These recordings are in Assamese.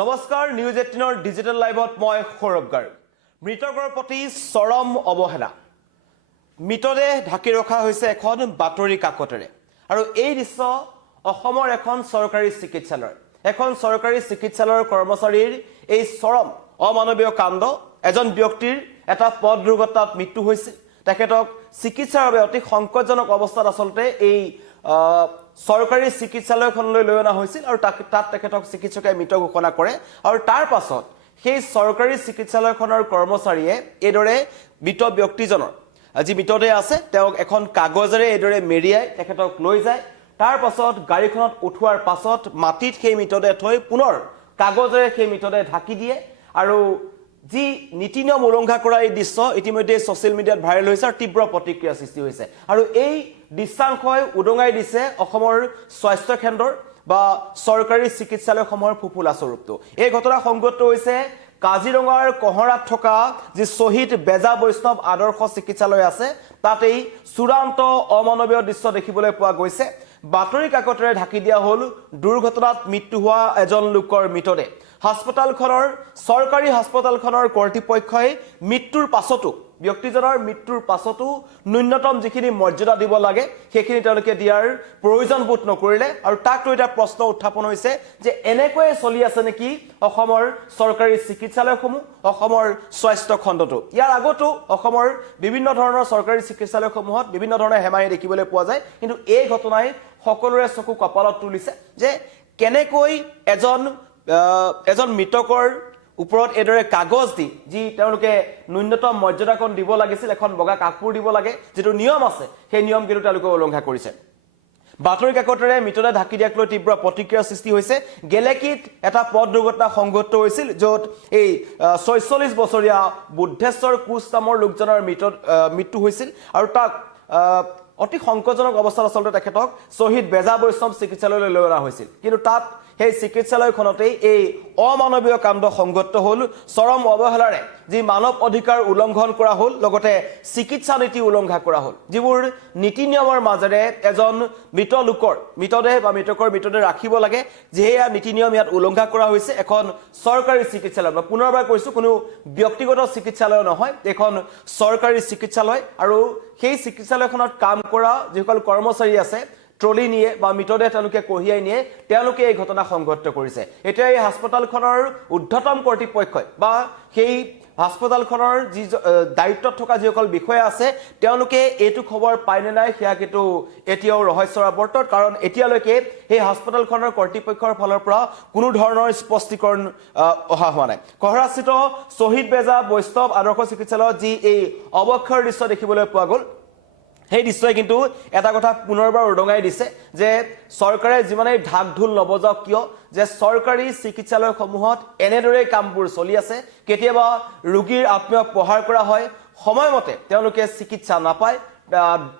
নমস্কাৰ নিউজ 18 ডিজিটেল লাইভত মই সৌৰভ গাৰ্গ মৃতকৰ প্ৰতি চৰম অৱহেলা মৃতদেহ ঢাকি ৰখা হৈছে এখন বাতৰি কাকতেৰে আৰু এই দৃশ্য অসমৰ এখন চৰকাৰী চিকিৎসালয়ৰ কৰ্মচাৰীৰ এই চৰম অমানৱীয় কাণ্ড এজন ব্যক্তিৰ এটা পথ দুৰ্ঘটনাত মৃত্যু হৈছিল তেখেতক চিকিৎসাৰ বাবে অতি সংকটজনক অৱস্থাত আসলতে এই সৰকাৰী চিকিৎসালয়খনলৈ লৈ অনা হৈছিল আৰু তাত তেখেতক চিকিৎসকে মৃত ঘোষণা কৰে আৰু তাৰ পাছত সেই সৰকাৰী চিকিৎসালয়খনৰ কৰ্মচাৰীয়ে এদৰে মৃত ব্যক্তিজনৰ আজি মৃতদেহ আছে তেওঁক এখন কাগজেৰে এদৰে মেৰিয়াই তেখেতক লৈ যায় তাৰ পাছত গাড়ীখনত উঠোৱাৰ পাছত মাটিত সেই মৃতদেহ থৈ পুনৰ কাগজেৰে সেই মৃতদেহ ঢাকি দিয়ে আৰু যি নীতি নিয়ম উলংঘা কৰা এই দৃশ্য ইতিমধ্যে সোশ্যাল মিডিয়াত ভাইৰেল হৈছে আৰু তীব্ৰ প্ৰতিক্ৰিয়া সৃষ্টি হৈছে আৰু এই দৃশ্যাংশই উদঙাই দিছে অসমৰ স্বাস্থ্য কেন্দ্ৰৰ বা সৰকাৰী চিকিৎসালয়সমূহৰ ফুফুলা স্বৰূপটো এই ঘটনা সংঘটিত হৈছে কাজিৰঙাৰ কহৰাত থকা যি শহীদ বেজা বৈষ্ণৱ আদৰ্শ চিকিৎসালয় আছে তাতেই চূড়ান্ত অমানৱীয় দৃশ্য দেখিবলৈ পোৱা গৈছে বাতৰি কাকতেৰে ঢাকি দিয়া হল দুৰ্ঘটনাত মৃত্যু হোৱা এজন লোকৰ মৃতদেহ সৰকাৰী হাস্পতালখনৰ কৰ্তৃপক্ষই মৃত্যুৰ পাছতো ব্যক্তিজনৰ মৃত্যুৰ পাছতো ন্যূনতম যিখিনি মৰ্যাদা দিব লাগে সেইখিনি তেওঁলোকে দিয়াৰ প্ৰয়োজন বোধ নকৰিলে আৰু তাক লৈ এটা প্ৰশ্ন উত্থাপন হৈছে যে এনেকৈ চলি আছে নেকি অসমৰ সৰকাৰী চিকিৎসালয়সমূহ অসমৰ স্বাস্থ্য খণ্ডটো ইয়াৰ আগতো অসমৰ বিভিন্ন ধৰণৰ সৰকাৰী চিকিৎসালয়সমূহত বিভিন্ন ধৰণৰ হেমাহি দেখিবলৈ পোৱা যায় কিন্তু এই ঘটনাই সকলোৰে চকু কপালত তুলিছে যে কেনেকৈ এজন মৃতকৰ ওপৰত এদৰে কাগজ দি যি তেওঁলোকে ন্যূনতম মৰ্যাদাকণ দিব লাগিছিল এখন বগা কাপোৰ দিব লাগে যেটো নিয়ম আছে সেই নিয়ম কিন্তু তেওঁলোকে উলংঘা কৰিছে বাতৰি কাকতেৰে মৃতদেহ ঢাকি দিয়াক লৈ তীব্ৰ প্ৰতিক্ৰিয়া সৃষ্টি হৈছে গেলেকিত এটা পথ দুৰ্ঘটনা সংঘটিত হৈছিল য'ত এই 46 বছৰীয়া বুদ্ধেশ্বৰ কোচ নামৰ লোকজনৰ মৃত্যু হৈছিল আৰু তাক অতি সংকটজনক অৱস্থাত আসলতে তেখেতক শহীদ বেজা বৈষ্ণৱ চিকিৎসালয়লৈ লৈ অনা হৈছিল কিন্তু তাত সেই চিকিৎসালয়খনতেই এই অমানৱীয় কাণ্ড সংঘটিত হল চৰম অৱহেলাৰে যি মানৱ অধিকাৰ উলংঘন কৰা হল লগতে চিকিৎসা নীতি উলংঘা কৰা হল যিবোৰ নীতি নিয়মৰ মাজেৰে এজন মৃত লোকৰ মৃতদেহ বা মৃতকৰ মৃতদেহ ৰাখিব লাগে যেয়া নীতি নিয়ম ইয়াত উলংঘা কৰা হৈছে এখন সৰকাৰী চিকিৎসালয় বা পুনৰবাৰ কৈছো কোনো ব্যক্তিগত চিকিৎসালয় নহয় এখন সৰকাৰী চিকিৎসালয় আৰু সেই চিকিৎসালয়খনত কাম কৰা যিসকল কৰ্মচাৰী আছে ট্ৰলি নিয়ে বা মৃতদেহ তেওঁলোকে কঢ়িয়াই নিয়ে তেওঁলোকে এই ঘটনা সংঘটিত কৰিছে এতিয়া এই হাস্পতালখনৰ উদ্ধতম কৰ্তৃপক্ষই বা সেই হাস্পতালখনৰ যি দায়িত্বত থকা যিসকল বিষয়া আছে তেওঁলোকে এইটো খবৰ পাইনে নাই সেয়া কিন্তু এতিয়াও ৰহস্যৰ আৱৰ্তত কাৰণ এতিয়ালৈকে এই হাস্পতালখনৰ কৰ্তৃপক্ষৰ ফালৰ পৰা কোনো ধৰণৰ স্পষ্টীকৰণ অহা হোৱা নাই কহৰাস্থিত শহীদ বেজা বৈষ্ণৱ আদৰ্শ চিকিৎসালয়ত যি এই অৱক্ষয়ৰ দৃশ্য দেখিবলৈ পোৱা গ'ল সেই দৃশ্যই কিন্তু এটা কথা পুনৰবাৰ উদঙাই দিছে যে সৰকাৰে যিমানেই ঢাক ঢোল নবজাওক কিয় যে সৰকাৰী চিকিৎসালয়সমূহত এনেদৰে কামবোৰ চলি আছে কেতিয়াবা ৰোগীৰ আত্মীয়ক প্ৰহাৰ কৰা হয় সময়মতে তেওঁলোকে চিকিৎসা নাপায়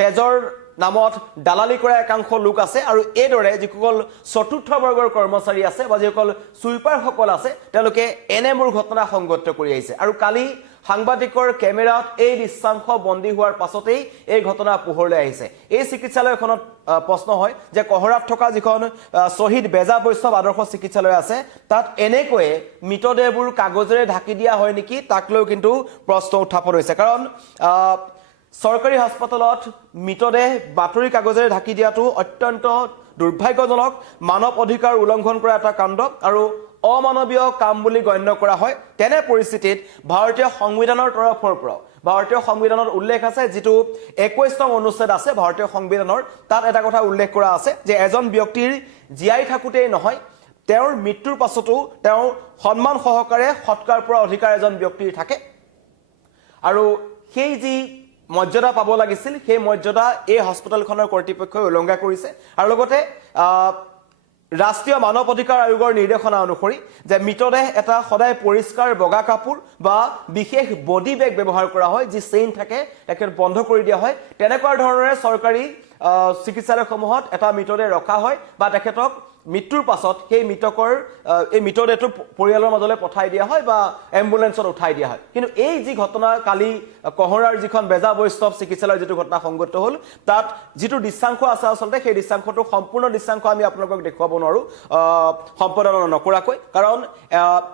তেজৰ নামত দালালি কৰা একাংশ লোক আছে আৰু এইদৰে যিসকল চতুৰ্থ বৰ্গৰ কৰ্মচাৰী আছে বা যিসকল সুইপাৰসকল আছে তেওঁলোকে এনেবোৰ ঘটনা সংঘটিত কৰি আহিছে আৰু কালি সাংবাদিকৰ কেমেৰাত এই দৃশ্যাংশ বন্দী হোৱাৰ পাছতেই এই ঘটনা পোহৰলৈ আহিছে এই চিকিৎসালয়খনত প্ৰশ্ন হয় যে কহৰাত থকা যিখন শহীদ বেজা বৈষ্ণৱ আদৰ্শ চিকিৎসালয় আছে তাত এনেকৈ মৃতদেহবোৰ কাগজেৰে ঢাকি দিয়া হয় নেকি তাক লৈ কিন্তু প্ৰশ্ন উত্থাপন হৈছে কাৰণ সৰকাৰী হাস্পতালত মৃতদেহ বাতৰি কাগজেৰে ঢাকি দিয়াটো অত্যন্ত দুৰ্ভাগ্যজনক মানৱ অধিকাৰ উলংঘন কৰা এটা কাণ্ড আৰু অমানৱীয় কাম বুলি গণ্য কৰা হয় তেনে পৰিস্থিতিত ভাৰতীয় সংবিধানৰ তৰফৰ পৰা ভাৰতীয় সংবিধানত উল্লেখ আছে যেটো 21 নং অনুচ্ছেদ আছে ভাৰতীয় সংবিধানৰ তাত এটা কথা উল্লেখ কৰা আছে যে এজন ব্যক্তিৰ জীয়াই থাকোতেই নহয় তেওঁৰ মৃত্যুৰ পাছতো তেওঁ সন্মান সহকাৰে সৎকাৰ পৰা অধিকাৰ এজন ব্যক্তিৰ থাকে আৰু সেই যি মৰ্যাদা পাব লাগিছিল সেই মৰ্যাদা এই হাস্পতালখনৰ কৰ্তৃপক্ষই উলংঘা কৰিছে আৰু লগতে ৰাষ্ট্ৰীয় মানৱ অধিকাৰ আয়োগৰ নিৰ্দেশনা অনুসৰি যে মৃতদেহ এটা সদায় পৰিষ্কাৰ বগা কাপোৰ বা বিশেষ বডি বেগ ব্যৱহাৰ কৰা হয় যি চেইন থাকে একে বন্ধ কৰি দিয়া হয় তেনেকুৱা ধৰণৰে সৰকাৰী চিকিৎসালয়সমূহত এটা মৃতদেহ ৰখা হয় বা তেখেতক মৃত্যুৰ পাছত সেই মৃতকৰ এই মৃতদেহটো পৰিয়ালৰ মাজলৈ পঠাই দিয়া হয় বা এম্বুলেন্সত উঠাই দিয়া হয় কিন্তু এই যি ঘটনা কালি কহৰাৰ যিখন বেজা বৈষ্ণৱ চিকিৎসালয়ৰ যিটো ঘটনা সংঘটিত হ'ল তাত যিটো দৃশ্যাংশ আছে আচলতে সেই দৃশ্যাংশটো সম্পূৰ্ণ দৃশ্যাংশ আমি আপোনালোকক দেখুৱাব নোৱাৰো সম্পাদনা নকৰাকৈ কাৰণ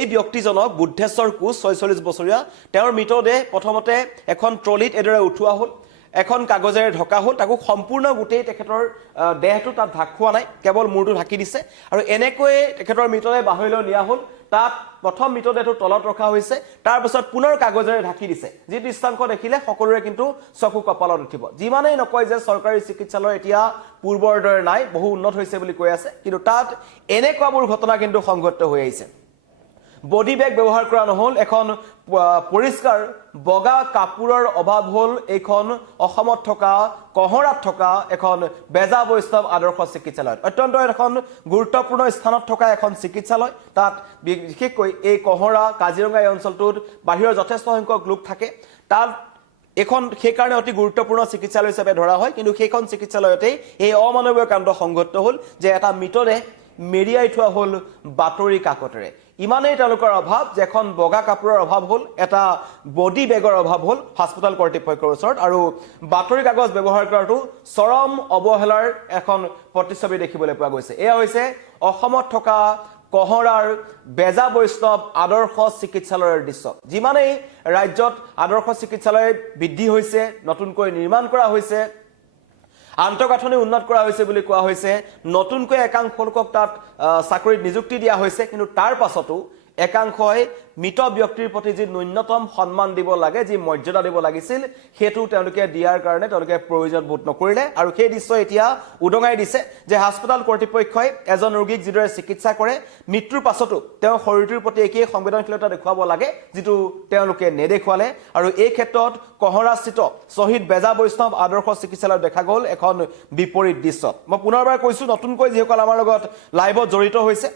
এই ব্যক্তিজনক বুদ্ধেশ্বৰ কোচ 46 বছৰীয়া তেওঁৰ মৃতদেহ প্ৰথমতে এখন ট্ৰলিত এদৰে উঠোৱা হ'ল এখন কাগজেৰে ঢকা হ'ল তাকো সম্পূৰ্ণ গোটেই তেখেতৰ দেহটো তাত ঢাক খোৱা নাই কেৱল মূৰটো ঢাকি দিছে আৰু এনেকৈ তেখেতৰ মৃতদেহ বাহিৰলৈ নিয়া হ'ল তাত প্ৰথম মৃতদেহটো তলত ৰখা হৈছে তাৰ পিছত পুনৰ কাগজেৰে ঢাকি দিছে যি দৃশ্যাংশ দেখিলে সকলোৰে কিন্তু চকু কপালত উঠিব যিমানেই নকয় যে চৰকাৰী চিকিৎসালয় এতিয়া পূৰ্বৰ দৰে নাই বহু উন্নত হৈছে বুলি কৈ আছে কিন্তু তাত এনেকুৱাবোৰ ঘটনা কিন্তু সংঘটিত হৈ আহিছে বডি বেগ ব্যৱহাৰ কৰা নহল এখন পৰিষ্কাৰ বগা কাপোৰৰ অভাৱ হ'ল এইখন অসমত থকা কহৰাত থকা এখন বেজা বৈষ্ণৱ আদৰ্শ চিকিৎসালয় অত্যন্ত এখন গুৰুত্বপূৰ্ণ স্থানত থকা এখন চিকিৎসালয় তাত বিশেষকৈ এই কহৰা কাজিৰঙা এই অঞ্চলটোত বাহিৰৰ যথেষ্ট সংখ্যক লোক থাকে তাত এখন সেই কাৰণে অতি গুৰুত্বপূৰ্ণ চিকিৎসালয় হিচাপে ধৰা হয় কিন্তু সেইখন চিকিৎসালয়তে এই অমানৱীয় কাণ্ড সংঘটিত হ'ল যে এটা মৃতদেহ মেৰিয়াই থোৱা হ'ল বাতৰি কাকতেৰে ইমানেই তেওঁলোকৰ অভাৱ যে এখন বগা কাপোৰৰ অভাৱ হ'ল এটা বডি বেগৰ অভাৱ হ'ল হাস্পতাল কৰ্তৃপক্ষৰ ওচৰত আৰু বাতৰি কাগজ ব্যৱহাৰ কৰাটো চৰম অৱহেলাৰ এখন প্ৰতিচ্ছবি দেখিবলৈ পোৱা গৈছে এয়া হৈছে অসমত থকা কহৰাৰ বেজা বৈষ্ণৱ আদৰ্শ চিকিৎসালয়ৰ দৃশ্য যিমানেই ৰাজ্যত আদৰ্শ চিকিৎসালয় বৃদ্ধি হৈছে নতুনকৈ নিৰ্মাণ কৰা হৈছে আন্তঃগাঁথনি উন্নত কৰা হৈছে বুলি কোৱা হৈছে নতুনকৈ একাংশ লোকক তাত চাকৰিত নিযুক্তি দিয়া হৈছে কিন্তু তাৰ পাছতো একাংশই মৃত ব্যক্তিৰ প্ৰতি যি ন্যূনতম সন্মান দিব লাগে যি মৰ্যাদা দিব লাগিছিল হেতু তেওঁলোকে দিয়াৰ কাৰণে তেওঁলোকে প্ৰয়োজন বোধ নকৰিলে আৰু সেই দৃশ্য এতিয়া উদঙাই দিছে যে হাস্পতাল কৰ্তৃপক্ষই এজন ৰোগীক যিদৰে চিকিৎসা কৰে মৃত্যুৰ পাছতো তেওঁ শৰীৰটোৰ প্ৰতি একেই সংবেদনশীলতা দেখুৱাব লাগে যিটো তেওঁলোকে নেদেখুৱালে আৰু এই ক্ষেত্ৰত কহৰাস্থিত শ্বহীদ বেজা বৈষ্ণৱ আদৰ্শ চিকিৎসালয়ত দেখা গ'ল এখন বিপৰীত দৃশ্য মই পুনৰবাৰ কৈছো নতুনকৈ যিসকল আমাৰ লগত লাইভত জড়িত হৈছে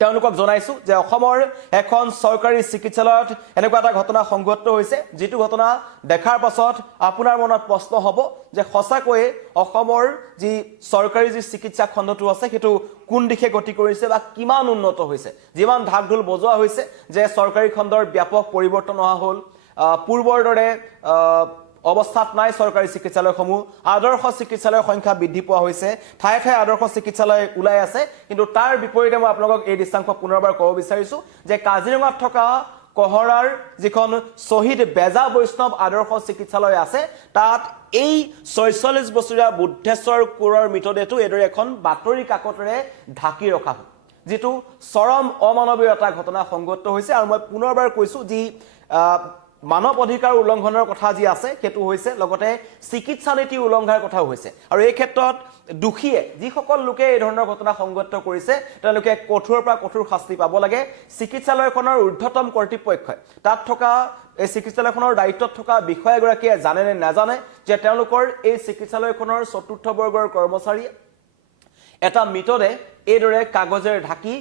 তেওঁলোকক জনাইছো যে অসমৰ এখন চৰকাৰী চিকিৎসালয়ত এনেকুৱা এটা ঘটনা সংঘটিত হৈছে যিটো ঘটনা দেখাৰ পাছত আপোনাৰ মনত প্ৰশ্ন হ'ব যে সঁচাকৈয়ে অসমৰ যি চৰকাৰী যি চিকিৎসা খণ্ডটো আছে সেইটো কোন দিশে গতি কৰিছে বা কিমান উন্নত হৈছে যিমান ঢাক ঢোল বজোৱা হৈছে যে চৰকাৰী খণ্ডৰ ব্যাপক পৰিৱৰ্তন অহা হ'ল পূৰ্বৰ দৰে অৱস্থাত নাই চৰকাৰী চিকিৎসালয়সমূহ আদৰ্শ চিকিৎসালয়ৰ সংখ্যা বৃদ্ধি পোৱা হৈছে ঠায়ে ঠায়ে আদৰ্শ চিকিৎসালয় ওলাই আছে কিন্তু তাৰ বিপৰীতে মই আপোনালোকক এই দৃশ্যাংশ পুনৰবাৰ ক'ব বিচাৰিছো যে কাজিৰঙাত থকা কহৰাৰ যিখন শ্বহীদ বেজা বৈষ্ণৱ আদৰ্শ চিকিৎসালয় আছে তাত এই 46 বছৰীয়া বুদ্ধেশ্বৰ কোঁৱৰৰ মৃতদেহটো এদৰে এখন বাতৰি কাকতেৰে ঢাকি ৰখা হ'ল যিটো চৰম অমানৱীয় এটা ঘটনা সংঘটিত হৈছে আৰু মই পুনৰবাৰ কৈছো যি মানৱ অধিকাৰ উলংঘনৰ কথা যি আছে সেইটো হৈছে লগতে চিকিৎসা নীতি উলংঘনৰ কথাও হৈছে আৰু এই ক্ষেত্ৰত দুখীয়ে যিসকল লোকে এই ধৰণৰ ঘটনা সংঘটিত কৰিছে তেওঁলোকে কঠোৰৰ পৰা কঠোৰ শাস্তি পাব লাগে চিকিৎসালয়খনৰ ঊৰ্ধ্বতম কৰ্তৃপক্ষই তাত থকা এই চিকিৎসালয়খনৰ দায়িত্বত থকা বিষয়াগৰাকীয়ে জানে নে নাজানে যে তেওঁলোকৰ এই চিকিৎসালয়খনৰ চতুৰ্থ বৰ্গৰ কৰ্মচাৰীয়ে এটা মৃতদেহ এইদৰে কাগজেৰে ঢাকি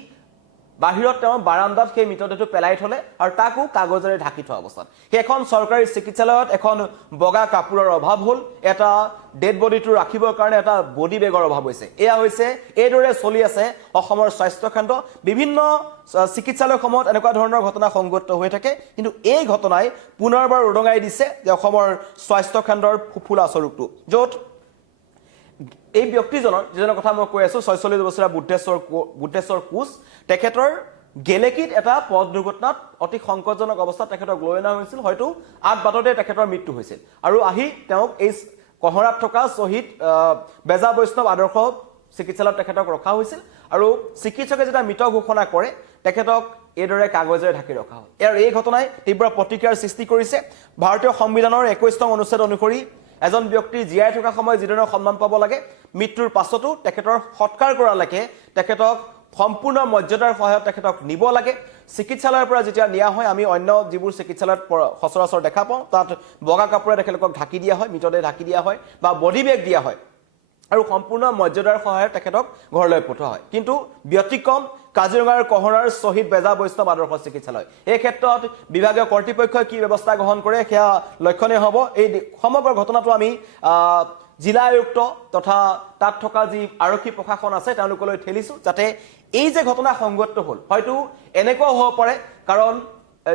বাহিৰত তেওঁ বাৰান্দাত সেই মৃতদেহটো পেলাই থলে আৰু তাকো কাগজেৰে ঢাকি থোৱা অৱস্থাত সেইখন চৰকাৰী চিকিৎসালয়ত এখন বগা কাপোৰৰ অভাৱ হ'ল এটা ডেড বডিটো ৰাখিবৰ কাৰণে এটা বডি বেগৰ অভাৱ হৈছে এয়া হৈছে এইদৰে চলি আছে অসমৰ স্বাস্থ্য খণ্ড বিভিন্ন চিকিৎসালয়সমূহত এনেকুৱা ধৰণৰ ঘটনা সংঘটিত হৈ থাকে কিন্তু এই ঘটনাই পুনৰবাৰ উদঙাই দিছে যে অসমৰ স্বাস্থ্য খণ্ডৰ ফুফুলা স্বৰূপটো য'ত এই ব্যক্তিজনৰ যিজনৰ কথা মই কৈ আছো 46 বছৰীয়া বুদ্ধেশ্বৰ কোচ তেখেতৰ গেলেকিত এটা পথ দুৰ্ঘটনাত অতি সংকটজনক অৱস্থাত তেখেতক লৈ অনা হৈছিল হয়তো আঠ বাটতে তেখেতৰ মৃত্যু হৈছিল আৰু আহি তেওঁক এই কহৰাত থকা শ্বহীদ বেজা বৈষ্ণৱ আদৰ্শ চিকিৎসালয়ত তেখেতক ৰখা হৈছিল আৰু চিকিৎসকে যেতিয়া মৃত ঘোষণা কৰে তেখেতক এইদৰে কাগজেৰে ঢাকি ৰখা হয় আৰু এই ঘটনাই তীব্ৰ প্ৰতিক্ৰিয়াৰ সৃষ্টি কৰিছে ভাৰতীয় সংবিধানৰ 21 নং অনুচ্ছেদ অনুসৰি এজন ব্যক্তি জীয়াই থকা সময় যিধৰণৰ সন্মান পাব লাগে মৃত্যুৰ পাছতো তেখেতৰ সৎকাৰ কৰালৈকে তেখেতক সম্পূৰ্ণ মৰ্যাদাৰ সহায়ত তেখেতক নিব লাগে চিকিৎসালয়ৰ পৰা যেতিয়া নিয়া হয় আমি অন্য যিবোৰ চিকিৎসালয়ত সচৰাচৰ দেখা পাওঁ তাত বগা কাপোৰে তেখেতক ঢাকি দিয়া হয় মৃতদেহ ঢাকি দিয়া হয় বা বডি বেগ দিয়া হয় আৰু সম্পূৰ্ণ মৰ্যাদাৰ সহায়ত তেখেতক ঘৰলৈ পঠোৱা হয় কিন্তু ব্যতিক্ৰম কাজিৰঙাৰ কহৰাৰ শ্বহীদ বেজা বৈষ্ণৱ আদৰ্শ চিকিৎসালয় এই ক্ষেত্ৰত বিভাগীয় কৰ্তৃপক্ষই কি ব্যৱস্থা গ্ৰহণ কৰে সেয়া লক্ষণীয় হ'ব এই সমগ্ৰ ঘটনাটো আমি জিলা আয়ুক্ত তথা তাত থকা যি আৰক্ষী প্ৰশাসন আছে তেওঁলোকলৈ ঠেলিছোঁ যাতে এই যে ঘটনা সংঘটিত হ'ল হয়তো এনেকুৱাও হ'ব পাৰে কাৰণ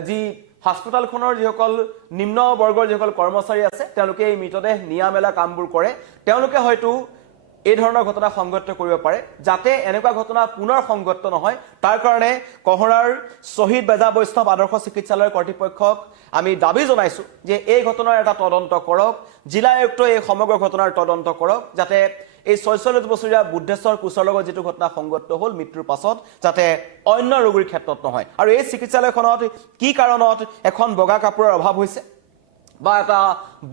যি হাস্পতালখনৰ যিসকল নিম্ন বৰ্গৰ যিসকল কৰ্মচাৰী আছে তেওঁলোকে এই মৃতদেহ নিয়া মেলা কামবোৰ কৰে তেওঁলোকে হয়তো এই ধৰণৰ ঘটনা সংঘটিত কৰিব পাৰে যাতে এনেকুৱা ঘটনা পুনৰ সংঘটিত নহয় তাৰ কাৰণে কহৰাৰ শহীদ বেজা বৈষ্ণৱ আদৰ্শ চিকিৎসালয়ৰ কৰ্তৃপক্ষক আমি দাবী জনাইছো যে এই ঘটনাৰ এটা তদন্ত কৰক জিলা আয়ুক্ত এই সমগ্ৰ ঘটনাৰ তদন্ত কৰক যাতে এই ৪৬ বছৰীয়া বুদ্ধেশ্বৰ কোচৰ লগত যেটো ঘটনা সংঘটিত হ'ল মৃত্যুৰ পাছত যাতে অন্য ৰোগীৰ ক্ষেত্ৰত নহয় আৰু এই চিকিৎসালয়খনত কি কাৰণত এখন বগা কাপোৰৰ অভাৱ হৈছে বা এটা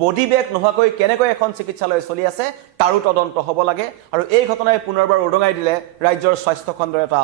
বডি বেগ নোহোৱাকৈ কেনেকৈ এখন চিকিৎসালয় চলি আছে তাৰো তদন্ত হ'ব লাগে আৰু এই ঘটনাই পুনৰবাৰ উদঙাই দিলে ৰাজ্যৰ স্বাস্থ্য খণ্ডৰ এটা